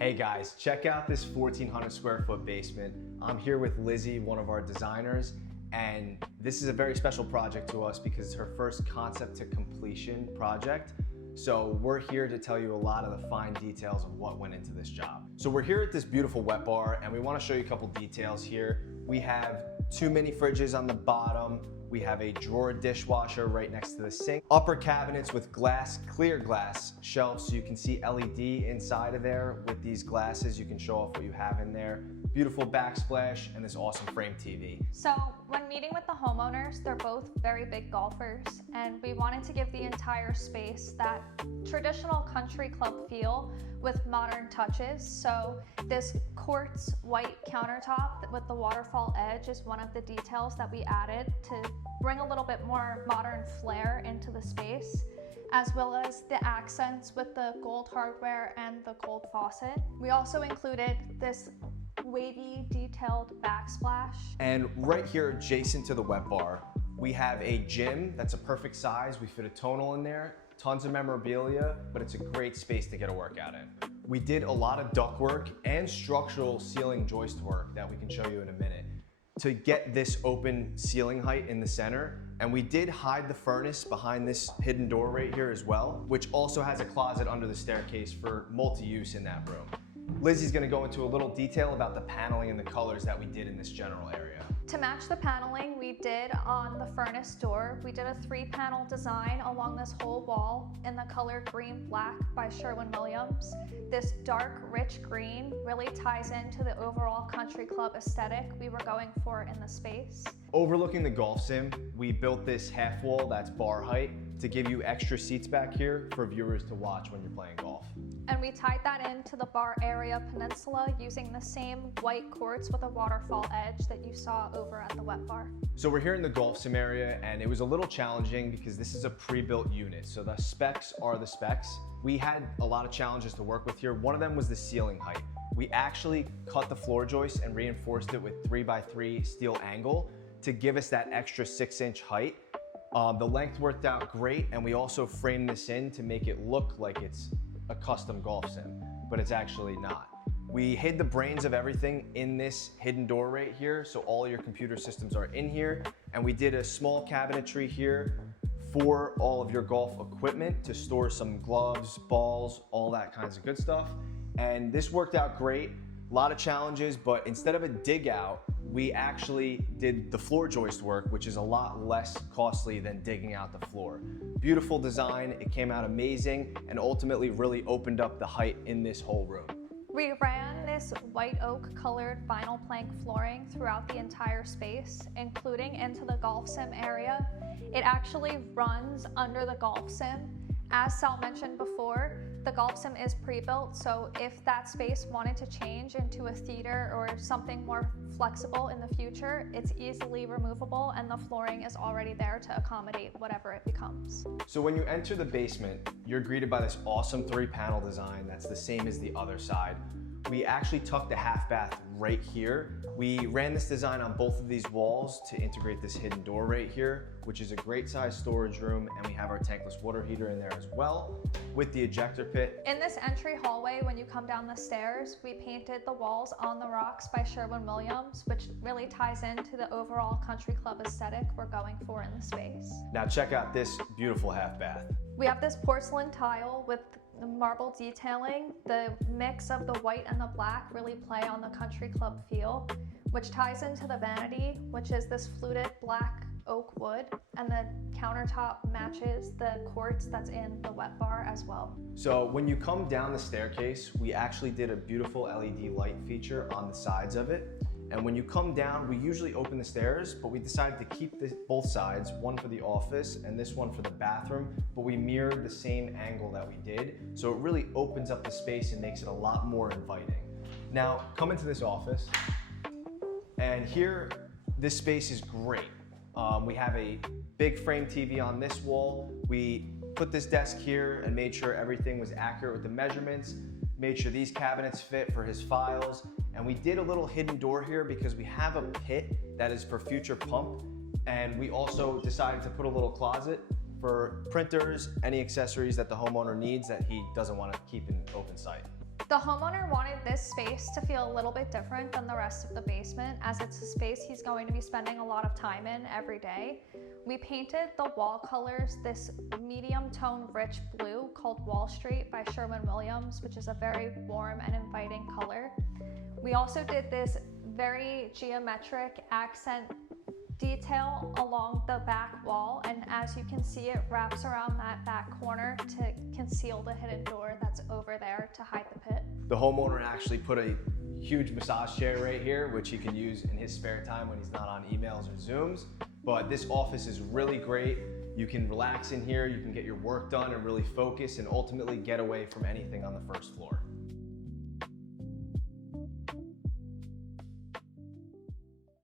Hey guys, check out this 1,400 square foot basement. I'm here with Lizzie, one of our designers, and this is a very special project to us because it's her first concept to completion project. So we're here to tell you a lot of the fine details of what went into this job. So we're here at this beautiful wet bar and we want to show you a couple details here. We have 2 mini fridges on the bottom. We have a drawer dishwasher right next to the sink. Upper cabinets with glass, clear glass shelves so you can see LED inside of there. With these glasses, you can show off what you have in there. Beautiful backsplash and this awesome frame TV. So when meeting with the homeowners, they're both very big golfers, and we wanted to give the entire space that traditional country club feel with modern touches. So this quartz white countertop with the waterfall edge is one of the details that we added to bring a little bit more modern flair into the space, as well as the accents with the gold hardware and the gold faucet. We also included this wavy detailed backsplash. And right here adjacent to the wet bar, we have a gym that's a perfect size. We fit a tonal in there, tons of memorabilia, but it's a great space to get a workout in. We did a lot of ductwork and structural ceiling joist work that we can show you in a minute to get this open ceiling height in the center. And we did hide the furnace behind this hidden door right here as well, which also has a closet under the staircase for multi-use in that room. Lizzie's gonna go into a little detail about the paneling and the colors that we did in this general area. To match the paneling we did on the furnace door, we did a 3-panel design along this whole wall in the color green black by Sherwin-Williams. This dark, rich green really ties into the overall country club aesthetic we were going for in the space. Overlooking the golf sim, we built this half wall that's bar height to give you extra seats back here for viewers to watch when you're playing golf. And we tied that into the bar area peninsula using the same white quartz with a waterfall edge that you saw over at the wet bar. So we're here in the golf sim area and it was a little challenging because this is a pre-built unit. So the specs are the specs. We had a lot of challenges to work with here. One of them was the ceiling height. We actually cut the floor joist and reinforced it with 3x3 steel angle to give us that extra 6-inch height. The length worked out great, and we also framed this in to make it look like it's a custom golf sim, but it's actually not. We hid the brains of everything in this hidden door right here, so all your computer systems are in here, and we did a small cabinetry here for all of your golf equipment to store some gloves, balls, all that kinds of good stuff. And this worked out great. A lot of challenges, but instead of a dig out, we actually did the floor joist work, which is a lot less costly than digging out the floor. Beautiful design, it came out amazing, and ultimately really opened up the height in this whole room. We ran this white oak colored vinyl plank flooring throughout the entire space, including into the golf sim area. It actually runs under the golf sim. As Sal mentioned before, the golf sim is pre-built, so if that space wanted to change into a theater or something more flexible in the future, it's easily removable and the flooring is already there to accommodate whatever it becomes. So when you enter the basement, you're greeted by this awesome 3-panel design that's the same as the other side. We actually tucked a half bath right here. We ran this design on both of these walls to integrate this hidden door right here, which is a great size storage room, and we have our tankless water heater in there as well with the ejector pit. In this entry hallway, when you come down the stairs, we painted the walls on the rocks by Sherwin-Williams, which really ties into the overall country club aesthetic we're going for in the space. Now check out this beautiful half bath. We have this porcelain tile with the marble detailing. The mix of the white and the black really play on the country club feel, which ties into the vanity, which is this fluted black oak wood, and the countertop matches the quartz that's in the wet bar as well. So when you come down the staircase, we actually did a beautiful LED light feature on the sides of it. And when you come down, we usually open the stairs, but we decided to keep both sides, one for the office and this one for the bathroom, but we mirrored the same angle that we did. So it really opens up the space and makes it a lot more inviting. Now, come into this office, and here, this space is great. We have a big frame TV on this wall. We put this desk here and made sure everything was accurate with the measurements, made sure these cabinets fit for his files. And we did a little hidden door here because we have a pit that is for future pump. And we also decided to put a little closet for printers, any accessories that the homeowner needs that he doesn't want to keep in open sight. The homeowner wanted this space to feel a little bit different than the rest of the basement, as it's a space he's going to be spending a lot of time in every day. We painted the wall colors this medium tone rich blue called Wall Street by Sherwin-Williams, which is a very warm and inviting color. We also did this very geometric accent detail along the back wall, and as you can see, it wraps around that back corner to conceal the hidden door that's over there to hide the pit. The homeowner actually put a huge massage chair right here, which he can use in his spare time when he's not on emails or Zooms. But this office is really great. You can relax in here, you can get your work done and really focus and ultimately get away from anything on the first floor.